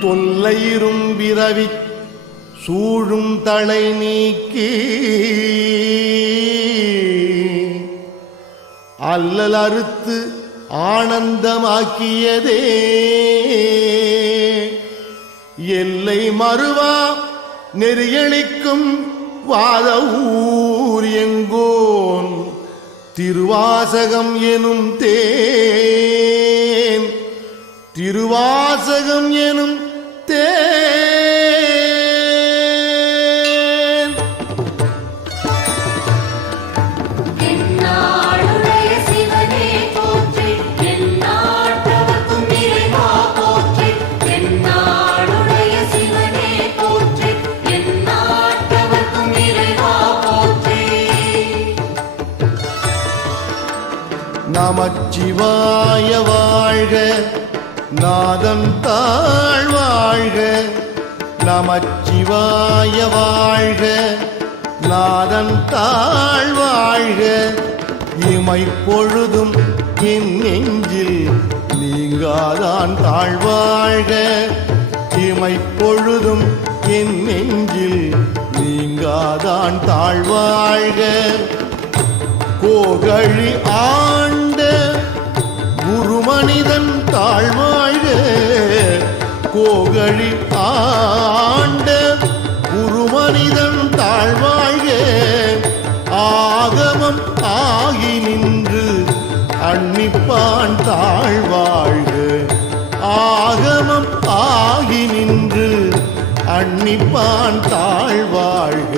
தொல்லையிரும் பிறவி சூழும் தலை நீக்கி அல்லல் அறுத்து ஆனந்தமாக்கியதே எல்லை மறுவா நெறியளிக்கும் வாத ஊர் எங்கோன் திருவாசகம் எனும் தேன் திருவாசகம் எனும் தேன் என்னாளுடைய சிவனே போற்றி எந்நாட்டவர்க்கும் இறைவா போற்றி என்னாளுடைய சிவனே போற்றி எந்நாட்டவர்க்கும் இறைவா போற்றி நமச்சிவாய வாழ்க நாதன் தாழ் வாழ்க நமச்சிவாய வாழ்க நாதன் தாழ் வாழ்க இமைப்பொழுதும் என் நெஞ்சில் நீங்காதான் தாழ்வாழ்க இமைப்பொழுதும் என் நெஞ்சில் நீங்காதான் தாழ்வாழ்க கோகழி ஆண்ட குருமனிதன் தாழ்வாழ்க கோகழி ஆண்ட குருமனிதன் தாழ்வாழ்க ஆகமம் ஆகி நின்று அன்னிப்பான் தாழ்வாழ்க ஆகமம் ஆகி நின்று அன்னிப்பான் தாழ்வாழ்க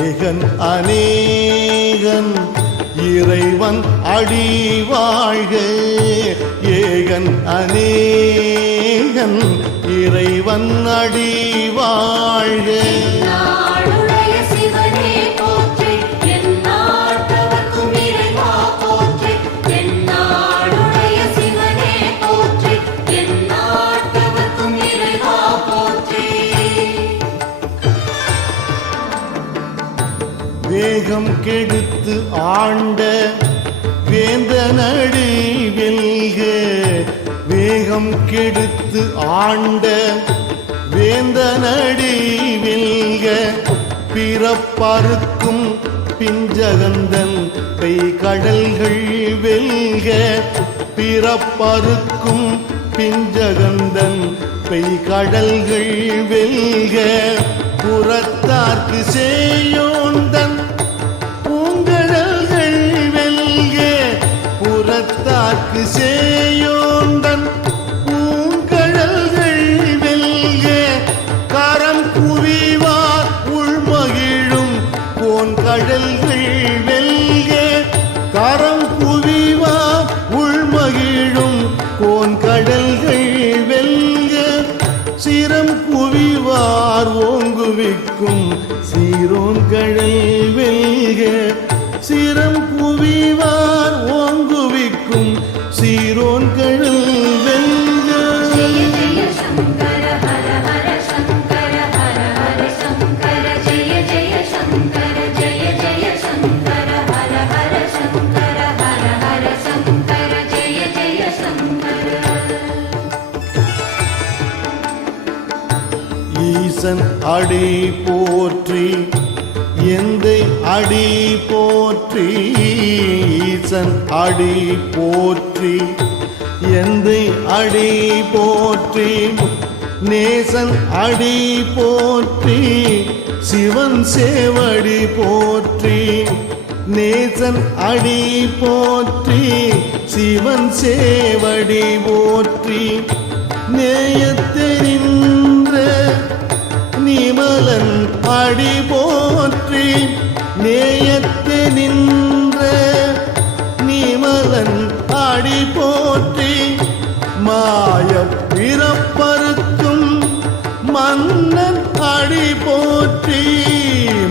ஏகன் அநேகன் இறைவன் அடி வாழ்க ஏகன் அநேகன் இறைவன் அடி வாழ்க என்னாளுடைய சிவனே போற்றி எந்நாட்டவர்க்கும் இறைவா போற்றி என்னாளுடைய சிவனே போற்றி எந்நாட்டவர்க்கும் இறைவா போற்றி வேகம் கெடுத்து ஆண்ட வேந்தனடி வெல்க வேகம் கெடுத்து ஆண்ட வேந்தனடி வெல்க பிறப்பறுக்கும் பிஞ்சகந்தன் பெய்கடல்கள் வெல்க பிறப்பறுக்கும் பிஞ்சகந்தன் பெய்கடல்கள் வெல்க புறத்தார்க்கு சேயோந்தன் பூங்கடல்கள் வெல்க புறத்தார்க்கு சேயோந்தன் பூங்கடல்கள் வெல்க கரம் குவிவார் உள்மகிழும் கோன்கடல்கள் வெல்க கரம் குவிவார் உள்மகிழும் கோன்கடல்கள் வெல்க சிரம் குவிவார் ஓங்குவிக்கும் சீரோன் கடல் வெல்க சிரம் குவிவார் ஓங்குவிக்கும் சீரோன் கடல் வெல்க ஜெய ஜெய சங்கர ஹர ஹர சங்கர ஹர ஹர சங்கர ஜெய ஜெய சங்கர ஜெய ஜெய சங்கர ஹர ஹர சங்கர ஹர ஹர சங்கர ஜெய ஜெய சங்கர ஈசன் அடி போற்றி எந்தை அடி போற்றி ஈசன் அடி போற்றி எந்தை அடி போற்றி நேசன் அடி போற்றி சிவன் சேவடி போற்றி நேசன் அடி போற்றி சிவன் சேவடி போற்றி நேயத்தெரின்ற நிமலன் அடி போற்றி நேயத்து நின்ற நிமலன் அடி போற்றி மாய பிறப்பறுக்கும் மன்னன் அடி போற்றி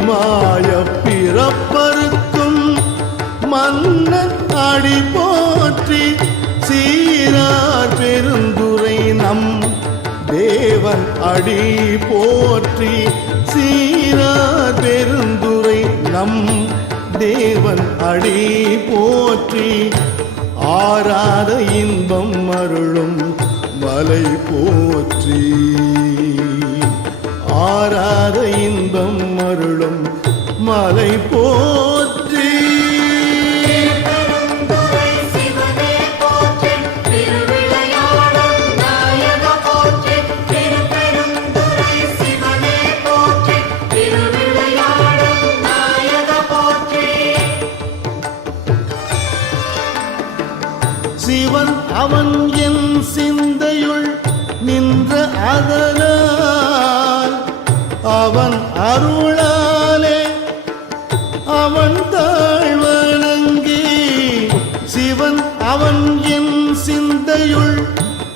மாய பிறப்பறுக்கும் மன்னன் அடி போற்றி சீரார் பெருந்துரை நம் தேவன் அடி போற்றி சீரார் பெருந்துரை நம் தேவன் அடி போற்றி ஆராத இன்பம் அருளும் மலை போற்றி ஆராத இன்பம் அருளும் மலை போற்றி பெருந்துறை சிவனே போற்றி திருவிளையாடும் நாயக போற்றி திருப்பெருந்துறை சிவனே போற்றி திருவிளையாடும் நாயக போற்றி சிவன் அவன் என் சிந்தையுள் நின்ற அதனால் அவன் அருளாலே அவன் தாழ்வணங்கி சிவன் அவன் என் சிந்தையுள்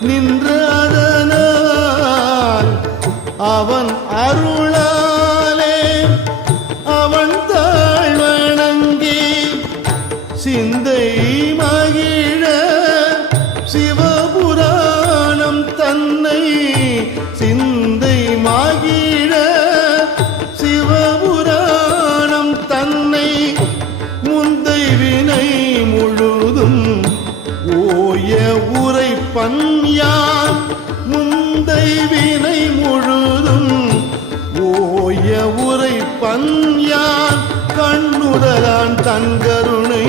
நின்ற அதனால் அவன் அருளாலே அவன் தாழ்வணங்கி சிந்தை மகிழ சிவபுராணம் தன்னை சிந்தை மகிழ சிவபுராணம் தன்னை முந்தை வினை முழுதும் ஓய உரைப்பன் யான் முந்தை வினை முழுதும் ஓய உரைப்பன் யான் கண்ணுதலான் தன் கருணை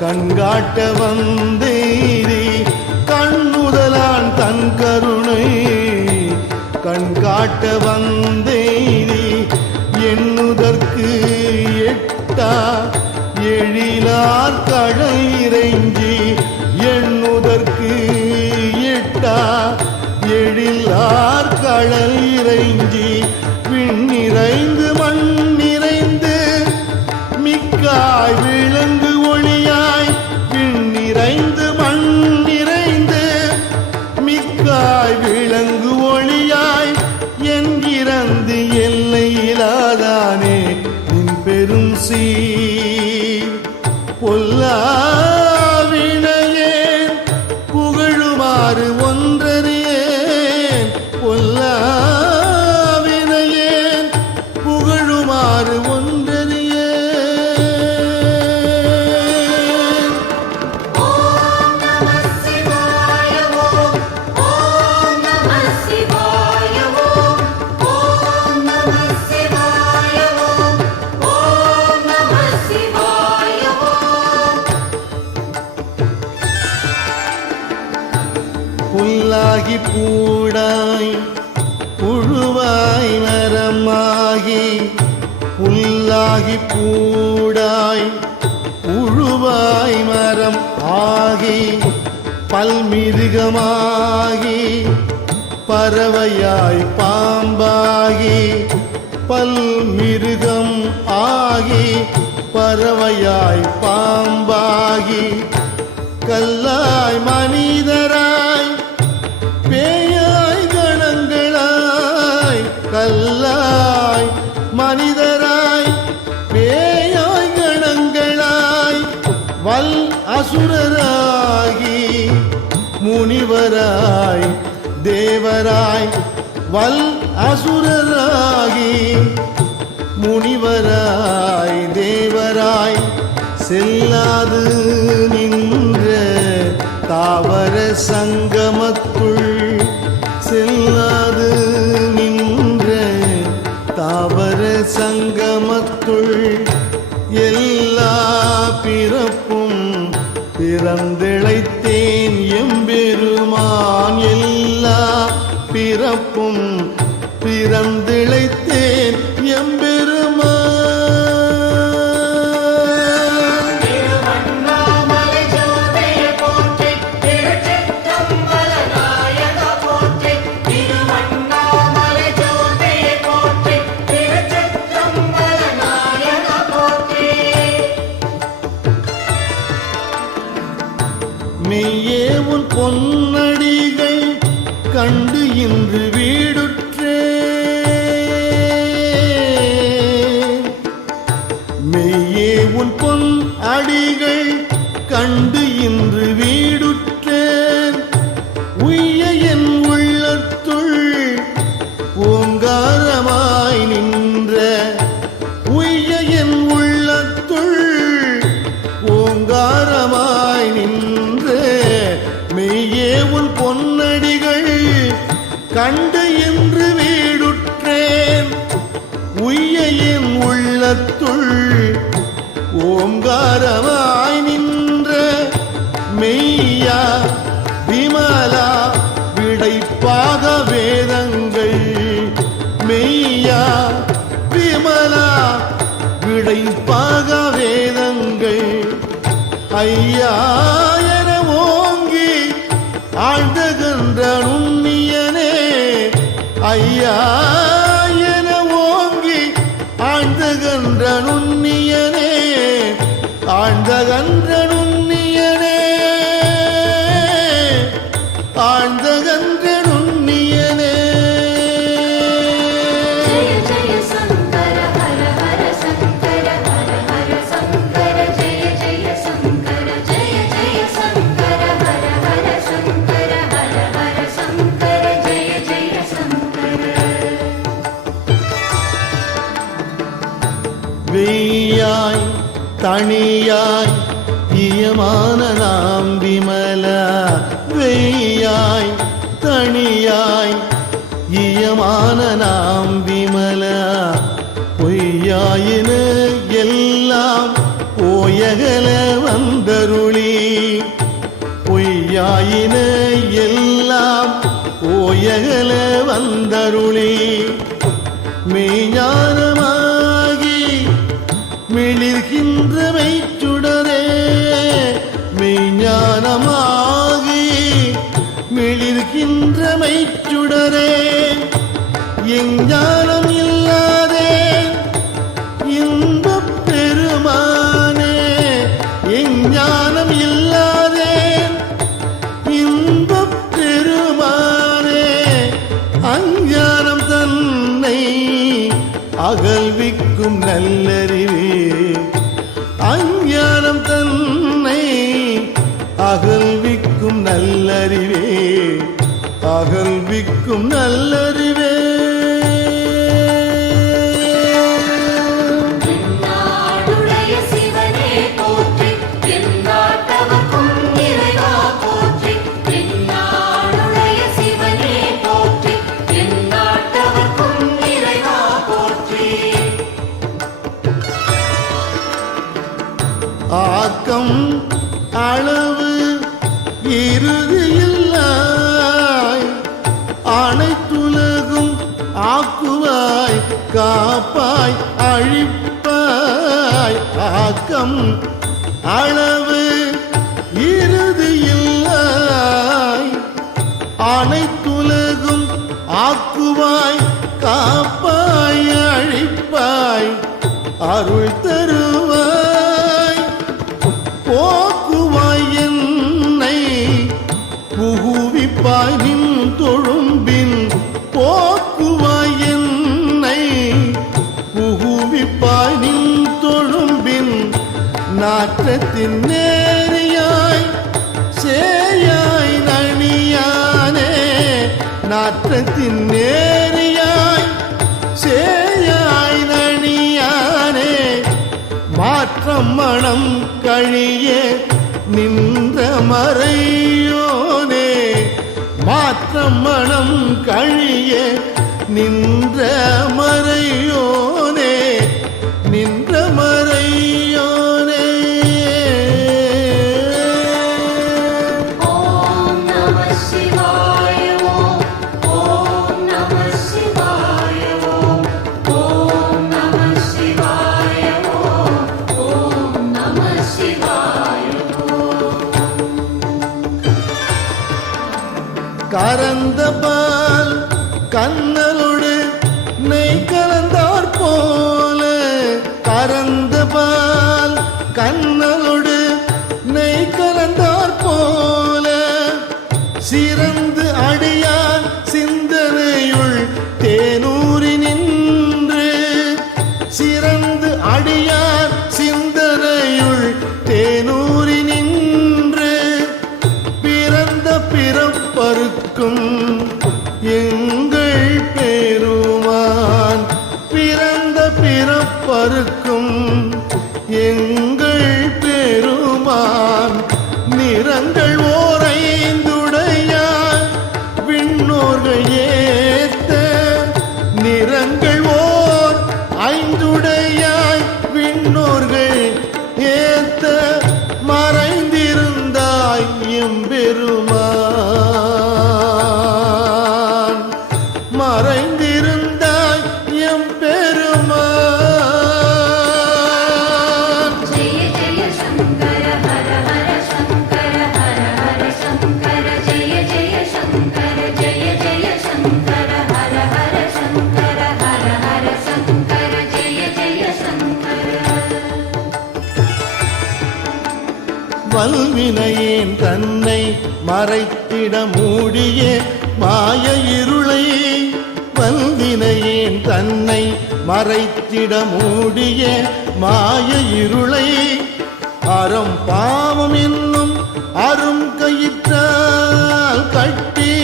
கண்காட்ட வந்தேரி கண்ணுதலான் தன் கருணை கண்காட்ட வந்தேரி எண்ணுதற்கு எட்டா எழிலார் கடை இறைஞ்சி எண்ணுதற்கு எட்டா எழிலார் கடல் இறைஞ்சி விண்ணிறைந்து மண் நிறைந்து மிக்காய் விளங்கு ஒளியாய் விண்ணிறைந்து மண் நிறைந்து மிக்காய் விளங்கு ஒளியாய் என்கிறந்து எல்லையிலாதானே நின் பெரும் சீர் பொல்லாவினையேன் புகழுமாறு ஒன்றறியேன் பொல்லாவினையேன் புகழுமாறு ஒன்றறியேன் ஓம் நம சிவாய ஓம் ஓம் நம சிவாய ஓம் ஓம் நம சிவாய ஓம் ஓம் நம சிவாய ஓம் புல்லாகி பூடாய் புழுவாய் மரமாகி புல்லாகி பூடாய் புழுவாய் மரம் ஆகி பல்மிருகமாகி பறவையாய் பாம்பாகி பல்மிருகம் ஆகி பறவையாய் பாம்பாகி கல்லாய் மனிதராய் பேயாய் கணங்களாய் கல்லாய் மனிதராய் பேயாய் கணங்களாய் வல் அசுரராகி முனிவராய் தேவராய் வல் அசுரராகி முனிவராய் தேவராய் செல்லாது நின்ற தாவர சங்கமத்துள் செல்லாது நின்ற தாவர சங்கமத்துள் எல்லா பிறப்பும் பிறந்திழைத்தேன் எம்பெருமான் எல்லா பிறப்பும் பிறந்திழைத்தேன் எம்பெருமான் திருவண்ணாமலை ஜோதியே போற்றி திருச்சிற்றம்பல நாயக போற்றி திருவண்ணாமலை ஜோதியே போற்றி திருச்சிற்றம்பல நாயக போற்றி மெய்யே உன் பொன்னடிகள் கண்டு இன்று வீடுற்றேன் மெய்யா விமலா விடைப்பாக வேதங்கள் ஐயா என ஓங்கி ஆழ்ந்தகன்ற நுண்ணியனே ஐயா என ஓங்கி ஆழ்ந்தகன்ற நுண்ணியனே ஆழ்ந்தகன்ற நுண்ணியனே ஆழ்ந்தகன்ற நுண்ணியனே ஜெய ஜெய சங்கர ஹர ஹர சங்கர ஹர ஹர சங்கர ஜெய ஜெய சங்கர ஜெய ஜெய சங்கர ஹர ஹர சங்கர ஹர ஹர சங்கர ஜெய ஜெய சங்கர வெய்யாய் தனியாய் இயமான நாம் விமலா வெய்யாய் தனியாய் இயமான நாம் விமலா பொய்யாயின எல்லாம் போயகல வந்தருளி பொய்யாயின எல்லாம் போயகல வந்தருளி மெய்ஞானமாகி மிளிர்கின்ற மெய்ச்சுடரே மெய்ஞானமாகி மிளிர்கின்ற மெய்ச்சுடரே எஞ்ஞானம் இல்லாதே இன்பப் பெருமானே எஞ்ஞானம் இல்லாதே இன்பப் பெருமானே அஞ்ஞானம் தன்னை அகல்விக்கும் நல்லறிவே அஞ்ஞானம் தன்னை அகல்விக்கும் நல்லறிவே அகல்விக்கும் நல்லறிவே நாடுடைய சிவனே போற்றி எந்நாட்டவர்க்கும் இறைவா போற்றி நாடுடைய சிவனே போற்றி எந்நாட்டவர்க்கும் இறைவா போற்றி ஆக்கம் அளவு இறுதியில்லாய் அனைத்துலகும் ஆக்குவாய் காப்பாய் அழிப்பாய் ஆக்கம் அளவு இறுதியில்லாய் அனைத்துலகும் ஆக்குவாய் காப்பாய் அழிப்பாய் அருள் தருவாய் போக்குவாய் என்னை புகுவிப்பாய் நின் தொழும்பின் போக்குவாய் என்னை புகுவிப்பாய் நின் தொழும்பின் நாற்றத்தின் நேரியாய் சேயாய் நனியானே நாற்றத்தின் நேரியாய் சேயாய் நனியானே மாற்றம் மனம் கழிய நின்ற மறையோனே மாற்றம் மனம் கழிய நின்ற மறையோனே நின்ற மறையோனே ஓம் நம சிவாய ஓம் ஓம் நம சிவாய ஓம் ஓம் நம சிவாய ஓம் ஓம் நம சிவாய கரந்த பால் கண்ணலோடு நெய் கலந்தார் போல கரந்த பால் கண்ணலோடு நெய் கலந்தார் போல சிறந்து அடியார் சிந்தனையுள் தேனூரி நின்று சிறந்து அடியார் சிந்தனையுள் தேனூரி நின்று பிறந்த பிறப்பருக்கும் எங்கள் பெருமான் பிறந்த பிறப்பருக்கும் எங்கள் பெருமான் நிறங்கள் ஓரைந்துடையார் விண்ணோர்கள் ஏத்த நிறங்கள் ஓர் ஐந்துடையாய் விண்ணோர்கள் ஏத்த மறைந்திருந்தாய் எம்பெருமான் மறைந்திருந்தாய் வல்வினையேன் தன்னை மறைத்திட மூடிய மாய இருளை வல்வினையேன் தன்னை மறைத்திட மூடிய மாய இருளை அறம் பாவம் என்னும் அரும் கயிற்றால் கட்டி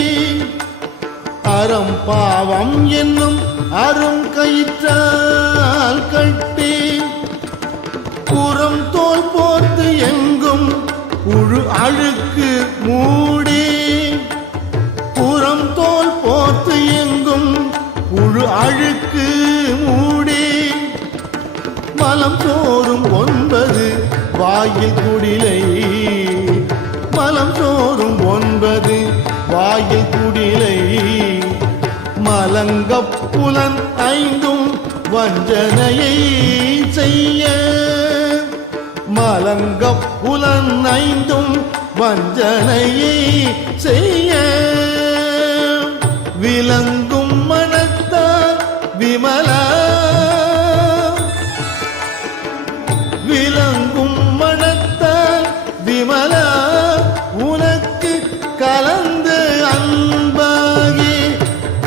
அறம் பாவம் என்னும் அரும் கயிற்றால் கட்டி புறம் தோல் போர்த்து எங்கும் புழு அழுக்கு மூடி புறம் தோல் போர்த்து எங்கும் புழு அழுக்கு மூடி மலம் சோறும் 9 வாயில் குடிலை மலம் சோறும் 9 வாயில் குடிலை மலங்கப் புலன் 5 வஞ்சனையை செய்ய மலங்கப் புலன் 5 வஞ்சனையை செய்ய விளங்கும் மனத்தால் விமலா விளங்கும் மனத்தால் விமலா உனக்கு கலந்து அன்பாகி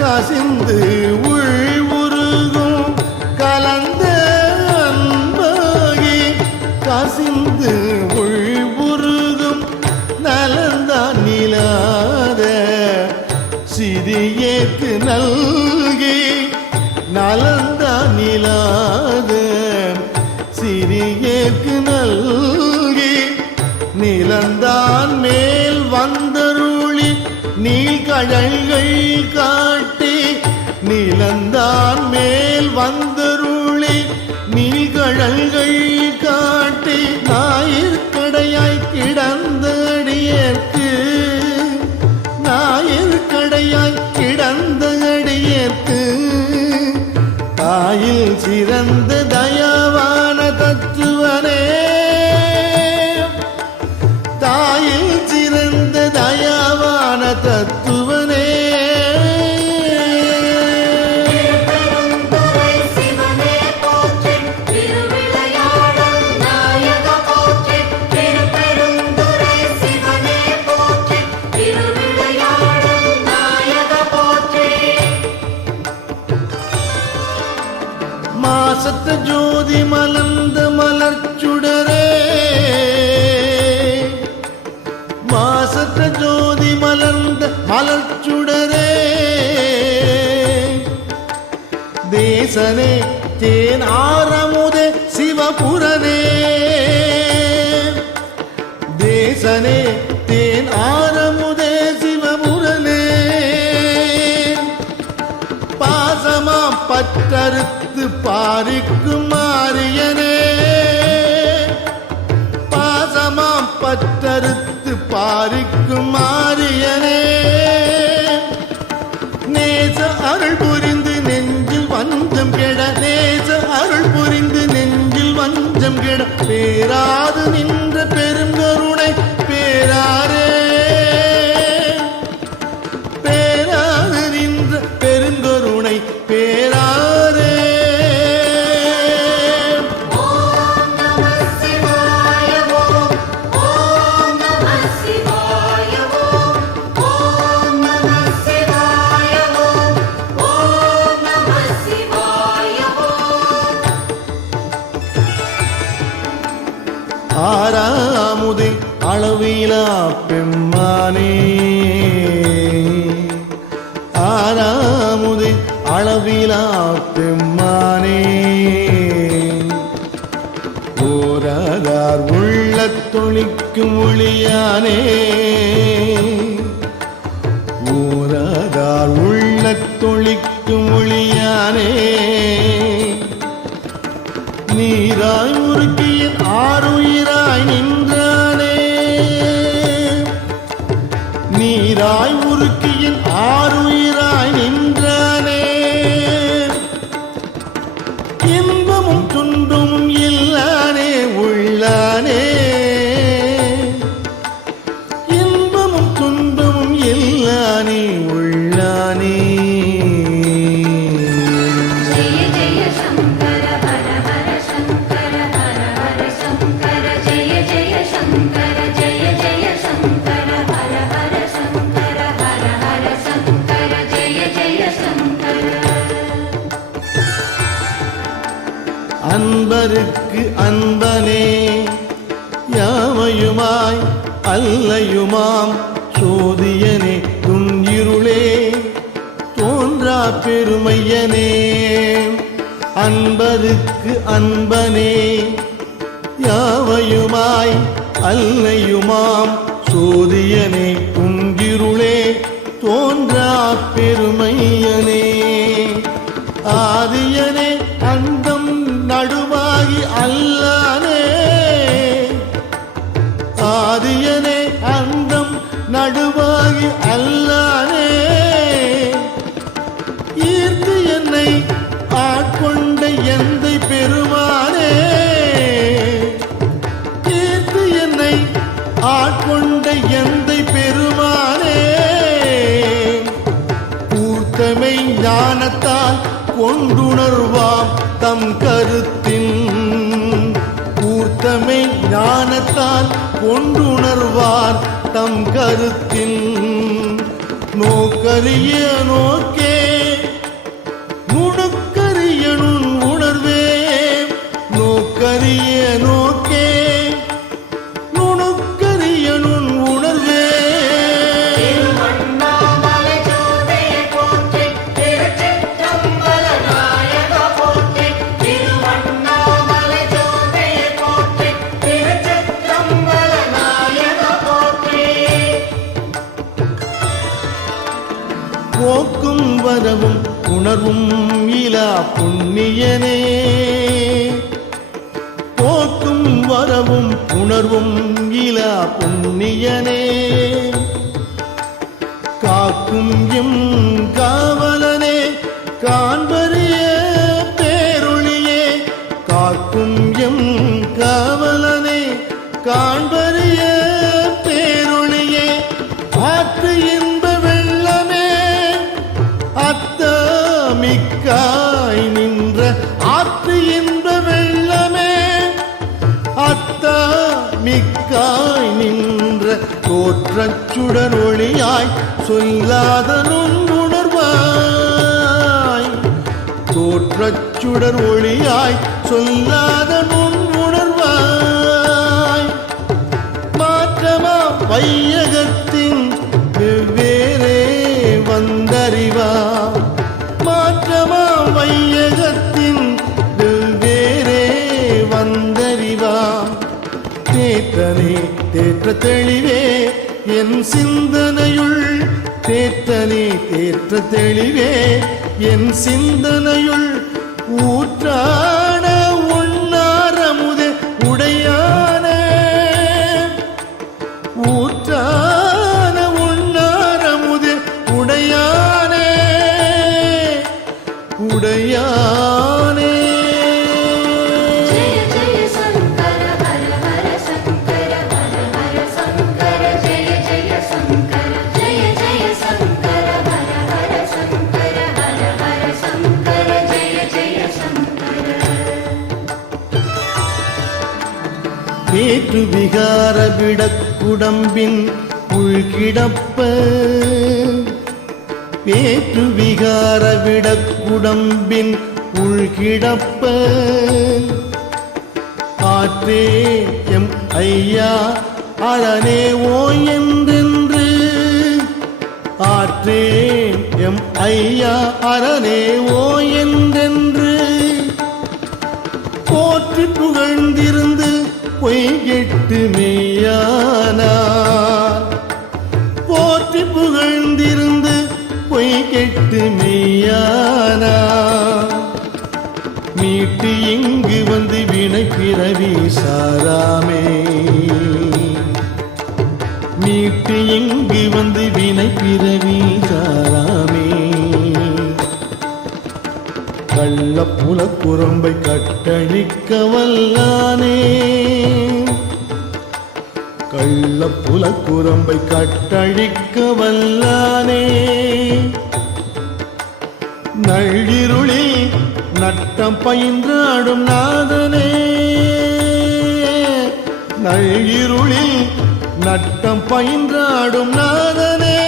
கசிந்து உள்வுருகும் கலந்த அன்பாகி கசிந்து உள்வுருகும் நலந்தான் நிலாத சிறியேற்கு நல்கி நலந்தான் நிலாத சிறியேற்கு நல்கி நிலந்தான் மேல் வந்தருளி நீழ்கழல்கள் காட்டி நிலந்தான் மேல் வந்தருளி நீழ்கழல்கள் காட்டி ஞாயிற்கடையாய் கிடந்த அடியேற்கு ஞாயிற்கடையாய் கிடந்த அடியேற்கு தாயில் சிறந்த தயாவான தத்துவனே தாயில் சிறந்த தயாவான தத்துவனே திருப்பெருந்துறை சிவனே போற்றி திருவிளையாடல் நாயக போற்றி திருப்பெருந்துறை சிவனே போற்றி திருவிளையாடல் நாயக போற்றி மாசற்ற ஜோதி மலர்ந்த மலர்ச்சுடரே மாசற்ற ஜோதி மலர்ந்த மலர்ச்சுடரே தேசனே தேன் ஆரமுதே சிவபுரனே தேசனே தேன் ஆரமுதே சிவபுரனே பாசமா பற்றறுத்து பாரிக்கும் மாரியனே பாசமா பற்றறுத்து பாரிக்கும் மாரியனே நேச அருள் புரிந்து நெஞ்சில் வஞ்சம் கெட நேச அருள் புரிந்து நெஞ்சில் வஞ்சம் கெட பேராது நின்ற பெருங்கருணை பேராரே பேராது நின்ற பெருங்கருணை பேராரே ஓம் நம சிவாய ஓம் நம சிவாய ஓம் நம சிவாய ஓம் நம சிவாய ஆறாமுதே அளவிலா பெம்மானே ஆறாமுதே அளவிலா பெம்மானே ஓராதார் உள்ளத் தொழிக்கும் ஒளியானே ஓராதார் உள்ளத் தொழிக்கும் ஒளியானே நீராய் உருக்கிய ஆறுயிராய் நின்றானே நீராய் உருக்கிய ஆறுயிராய் நின்றானே இன்பமும் துன்பமும் இல்லானே உள்ளானே இன்பமும் துன்பமும் இல்லானே உள்ளானே ஜெய ஜெய சங்கர ஹர ஹர சங்கர அன்பருக்கு அன்பனே யாவையுமாய் அல்லையுமாம் சோதியனே துன்னிருளே தோன்றா பெருமையனே அன்பருக்கு அன்பனே யாவையுமாய் அல்லையுமாம் சோதியனே துன்னிருளே தோன்றா பெருமையனே ஆதியனே அண்டம் நடுவாகி அல்லானே ஆதியனே அண்டம் நடுவாகி அல்லானே ஈர்த்து என்னை ஆட்கொண்ட எந்தை பெருமானே ஈர்த்து என்னை ஆட்கொண்ட எந்தை பெருமானே கூர்த்தமை ஞானத்தால் கொண்டுணர்வாம் தம் கருத்தின் கூர்த்தமை ஞானத்தால் கொண்டுணர்வார் தம் கருத்தின் நோக்கரிய நோக்கே நுணுக்கரியனும் உணர்வே நோக்கரிய நோக்கே நுணுக்கரியனும் உணர்வே போக்கும் வரவும் உணர்வும் இலா புண்ணியனே போக்கும் வரவும் உணர்வும் இலா புண்ணியனே காக்கும் எம் காவலனே காண்பறிய பேரொளியே காக்கும் எம் காவலனே காண்பறிய பேரொளியே ஆற்று இன்ப வெள்ளமே அத்தமிக்காய் நின்ற ஆற்று இன்ப வெள்ளமே அத்தமிக்காய் நின்ற தோற்றச்சுடர் ஒளியாய் சொல்லாத நுண்ணுணர்வாய் தோற்றச்சுடர் ஒளியாய் சொல்லாத நுண்ணுணர்வாய் மாற்றமா வையகத்தின் வெவ்வேறே வந்தறிவா மாற்றமா வையகத்தின் வெவ்வேறே வந்தறிவா தேற்றனே தேற்ற தெளிவே என் சிந்தனையுள் தேற்றனே தேற்ற தெளிவே என் சிந்தனையுள் ஊற்றான உண்ணாரமுதே உடையானே ஊற்றான உண்ணாரமுதே உடையானே உடையானே ஜெய ஜெய சங்கர ஹர ஹர சங்கர ஹர ஹர சங்கர ஜெய ஜெய சங்கர ஜெய ஜெய சங்கர ஹர ஹர சங்கர ஹர ஹர சங்கர ஜெய ஜெய சங்கர வேற்று விகார விடக்குடம்பின் உள்கிடப்ப வேற்று விகார விடக்குடம்பின் உள்கிடப்ப ஆற்றே எம் ஐயா அரணே ஓ என்றென்று ஆற்றே எம் ஐயா அரணே ஓ என்றென்று போற்றி புகழ்ந்திருந்து பொய்கெட்டு மெய்யானார் போற்றி புகழ்ந்திருந்து பொய்கெட்டு மெய்யானார் மீட்டு இங்கு வந்து வினை பிறவி சாராமே மீட்டு இங்கு வந்து வினை பிறவி சாராமே கள்ளப்புல குரம்பை கட்டழிக்க வல்லானே கள்ளப்புல குரம்பை கட்டழிக்க வல்லானே நள்ளிருளில் நட்டம் பயின்றாடும் நாதனே நள்ளிருளில் நட்டம் பயின்றாடும் நாதனே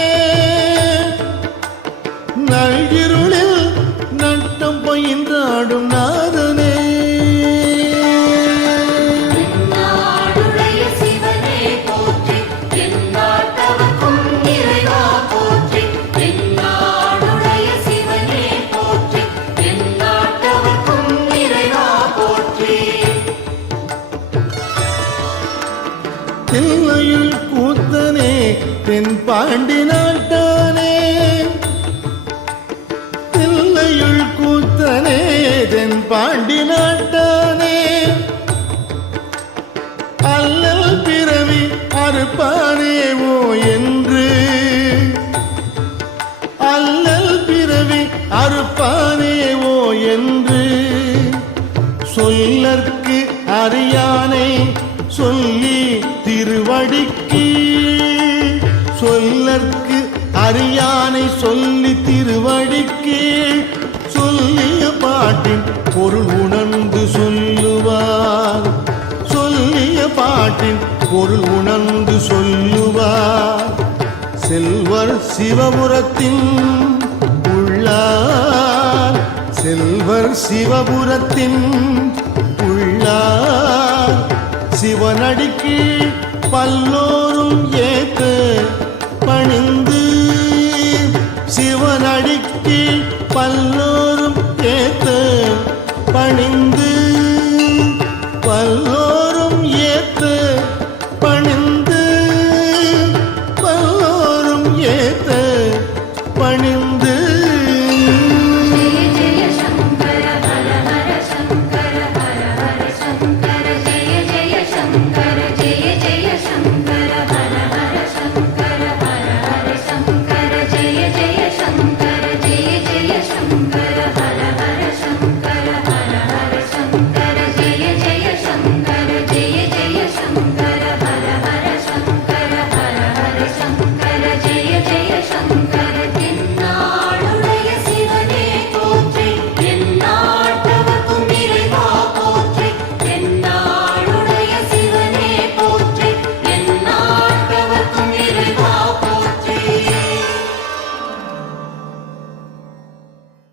நள்ளிருளில் நட்டம் பயின்றாடும் நாதனே பாண்டி நாட்டானே தில்லையுள் கூத்தனே தென் பாண்டி நாட்டானே அல்லல் பிறவி அறுப்பானேவோ என்று அல்லல் பிறவி அறுப்பானேவோ என்று சொல்லற்கு அறியானை சொல்லி திருவடிக்கு சொல்லற்கு அறியானை சொல்லி திருவடிக்கு சொல்லிய பாட்டின் பொருள் உணர்ந்து சொல்லுவார் சொல்லிய பாட்டின் பொருள் உணர்ந்து சொல்லுவார் செல்வர் சிவபுரத்தின் உள்ளார் செல்வர் சிவபுரத்தின் உள்ளார் சிவனடிக்கு பல்லோரும் ஏத்த பணிந்து சிவனடிக்கு பல்லோ